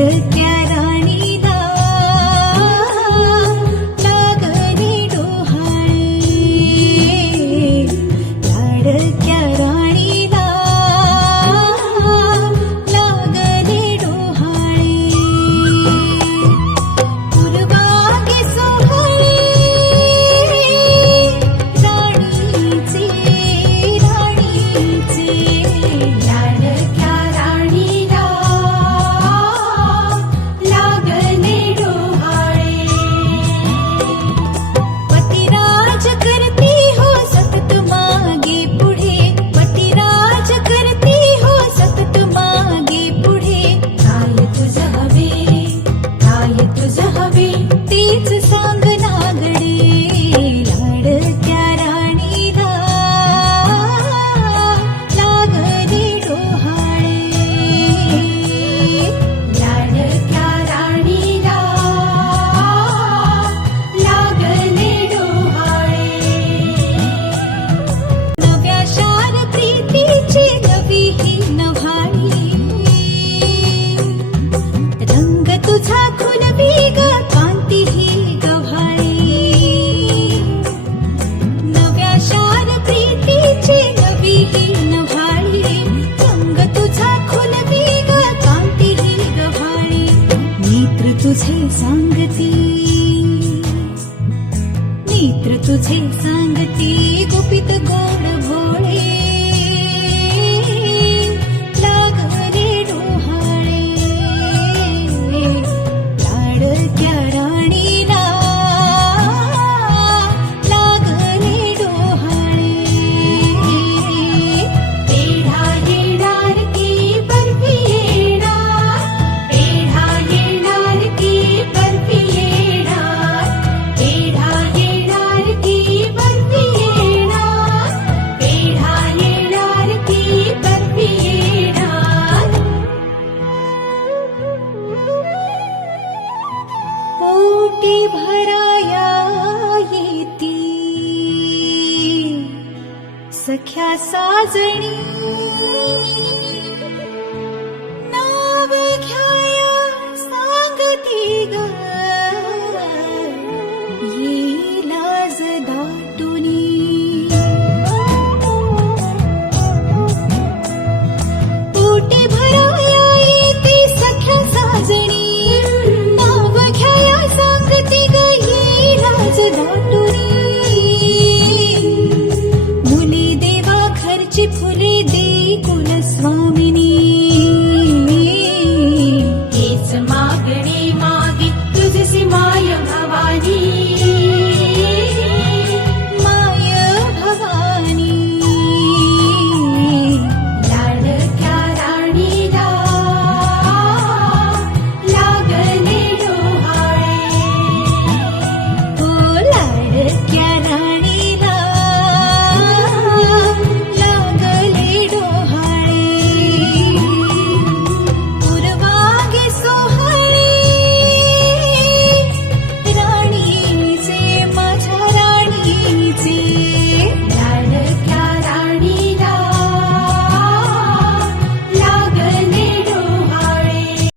gerek तुझे सांगती. नेत्र तुझे सांगती. गुपित गोड ओटी भराया सख्या साजणी। नाव घ्याया सांगती ग।